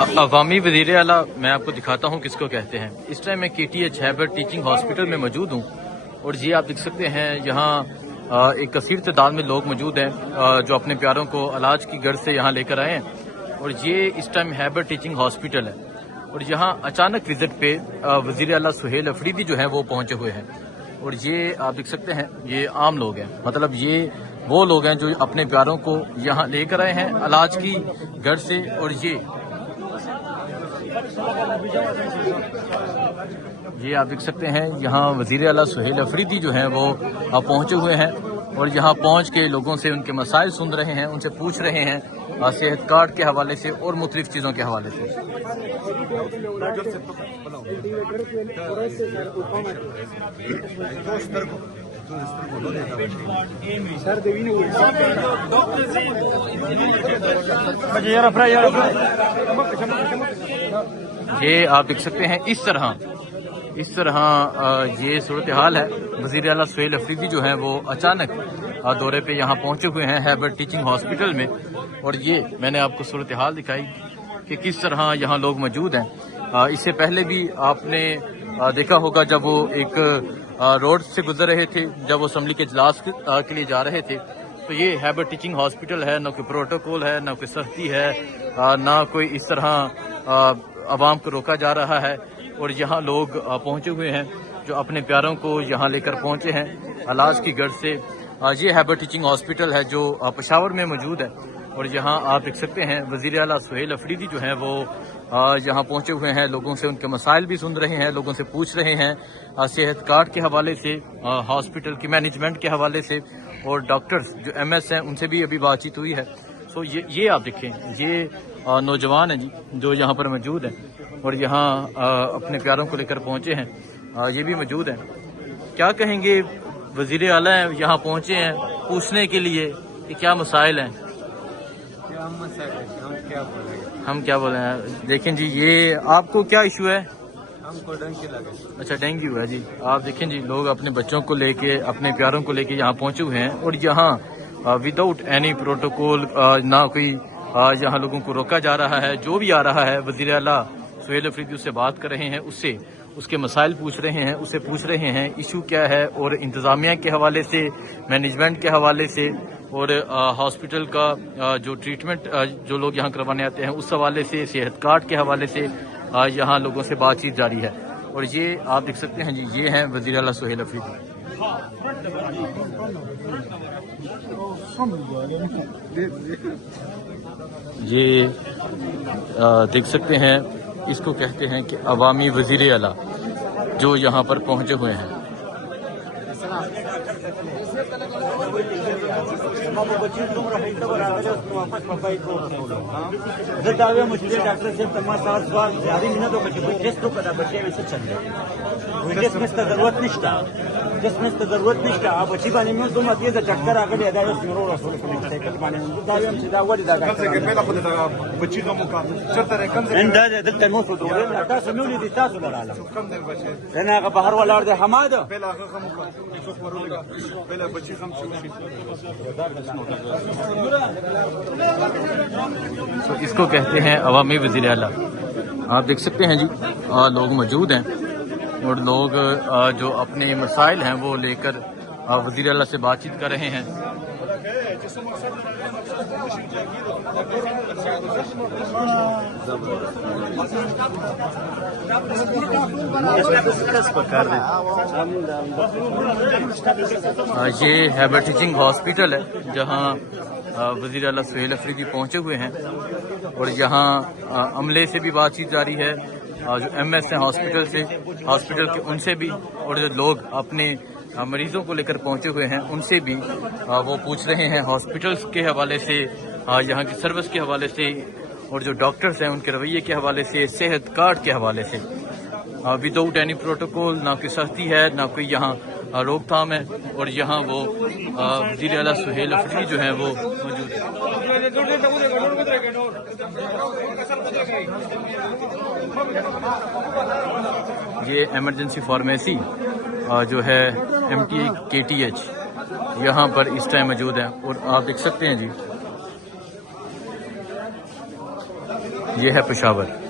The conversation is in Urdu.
عوامی وزیر اعلیٰ میں آپ کو دکھاتا ہوں کس کو کہتے ہیں۔ اس ٹائم میں KTH ہیبر ٹیچنگ ہاسپٹل میں موجود ہوں اور یہ آپ دیکھ سکتے ہیں یہاں ایک کثیر تعداد میں لوگ موجود ہیں جو اپنے پیاروں کو علاج کی غرض سے یہاں لے کر آئے ہیں، اور یہ اس ٹائم ہیبر ٹیچنگ ہاسپٹل ہے اور یہاں اچانک وزٹ پہ وزیر اعلیٰ سہیل افریدی جو ہیں وہ پہنچے ہوئے ہیں، اور یہ آپ دیکھ سکتے ہیں یہ عام لوگ ہیں، مطلب یہ وہ لوگ ہیں جو اپنے پیاروں کو یہاں لے کر آئے ہیں علاج کی غرض سے، اور یہ آپ دیکھ سکتے ہیں یہاں وزیر اعلیٰ سہیل افریدی جو ہیں وہ پہنچے ہوئے ہیں اور یہاں پہنچ کے لوگوں سے ان کے مسائل سن رہے ہیں، ان سے پوچھ رہے ہیں صحت کارڈ کے حوالے سے اور مختلف چیزوں کے حوالے سے۔ یہ آپ دیکھ سکتے ہیں اس طرح یہ صورتحال ہے۔ وزیر اعلیٰ سہیل افریدی جو ہیں وہ اچانک دورے پہ یہاں پہنچے ہوئے ہیں ہیبر ٹیچنگ ہاسپٹل میں، اور یہ میں نے آپ کو صورتحال دکھائی کہ کس طرح یہاں لوگ موجود ہیں۔ اس سے پہلے بھی آپ نے دیکھا ہوگا جب وہ ایک روڈ سے گزر رہے تھے، جب وہ اسمبلی کے اجلاس کے لیے جا رہے تھے، تو یہ ہیبر ٹیچنگ ہاسپٹل ہے، نہ کوئی پروٹوکول ہے، نہ کوئی سختی ہے، نہ کوئی اس طرح عوام کو روکا جا رہا ہے، اور یہاں لوگ پہنچے ہوئے ہیں جو اپنے پیاروں کو یہاں لے کر پہنچے ہیں علاج کی غرض سے۔ یہ ہیبر ٹیچنگ ہاسپٹل ہے جو پشاور میں موجود ہے، اور یہاں آپ دیکھ سکتے ہیں وزیر اعلیٰ سہیل افریدی جو ہیں وہ یہاں پہنچے ہوئے ہیں، لوگوں سے ان کے مسائل بھی سن رہے ہیں، لوگوں سے پوچھ رہے ہیں صحت کارڈ کے حوالے سے، ہاسپٹل کی مینجمنٹ کے حوالے سے، اور ڈاکٹرز جو MS ہیں ان سے بھی ابھی بات چیت ہوئی ہے۔ سو یہ آپ دیکھیں، یہ نوجوان ہیں جی جو یہاں پر موجود ہیں اور یہاں اپنے پیاروں کو لے کر پہنچے ہیں، یہ بھی موجود ہیں۔ کیا کہیں گے وزیر اعلیٰ یہاں پہنچے ہیں پوچھنے کے لیے کہ کیا مسائل ہیں؟ ہم کیا بولیں ہیں؟ دیکھیں جی یہ آپ کو کیا ایشو ہے؟ ہم کو ڈنکی لگے۔ اچھا ڈینگیو ہے جی۔ آپ دیکھیں جی لوگ اپنے بچوں کو لے کے، اپنے پیاروں کو لے کے یہاں پہنچے ہوئے ہیں، اور یہاں وداؤٹ اینی پروٹوکول نہ کوئی یہاں لوگوں کو روکا جا رہا ہے۔ جو بھی آ رہا ہے وزیر اعلیٰ سہیل افریدی اس سے بات کر رہے ہیں، اس کے مسائل پوچھ رہے ہیں، اسے پوچھ رہے ہیں ایشو کیا ہے، اور انتظامیہ کے حوالے سے، مینجمنٹ کے حوالے سے، اور ہاسپٹل کا جو ٹریٹمنٹ جو لوگ یہاں کروانے آتے ہیں اس حوالے سے، صحت کارڈ کے حوالے سے یہاں لوگوں سے بات چیت جاری ہے۔ اور یہ آپ دیکھ سکتے ہیں جی یہ ہیں وزیر اعلیٰ سہیل افریدی۔ یہ دیکھ سکتے ہیں اس کو کہتے ہیں کہ عوامی وزیر اعلیٰ جو یہاں پر پہنچے ہوئے ہیں۔ جس میں ضرورت نہیں آپ اچھی بانی میں تم آتی ہے چکر آ کر باہر والا حماد اس کو کہتے ہیں عوامی وزیر اعلیٰ۔ آپ دیکھ سکتے ہیں جی لوگ موجود ہیں، اور لوگ جو اپنے مسائل ہیں وہ لے کر وزیر اعلیٰ سے بات چیت کر رہے ہیں۔ یہ ہیبر ٹیچنگ ہاسپٹل ہے جہاں وزیر اعلیٰ سہیل افریدی پہنچے ہوئے ہیں، اور یہاں عملے سے بھی بات چیت جاری ہے، جو MS ہیں ہاسپٹل کے ان سے بھی، اور جو لوگ اپنے مریضوں کو لے کر پہنچے ہوئے ہیں ان سے بھی وہ پوچھ رہے ہیں ہاسپٹلس کے حوالے سے، یہاں کی سروس کے حوالے سے، اور جو ڈاکٹرز ہیں ان کے رویے کے حوالے سے، صحت کارڈ کے حوالے سے۔ وداؤٹ اینی پروٹوکول، نہ کوئی سختی ہے، نہ کوئی یہاں روک تھام ہے، اور یہاں وہ وزیر اعلیٰ سہیل افریدی جو ہیں وہ موجود ہیں۔ یہ ایمرجنسی فارمیسی جو ہے MTI KTH یہاں پر اس ٹائم موجود ہے، اور آپ دیکھ سکتے ہیں جی یہ ہے پشاور.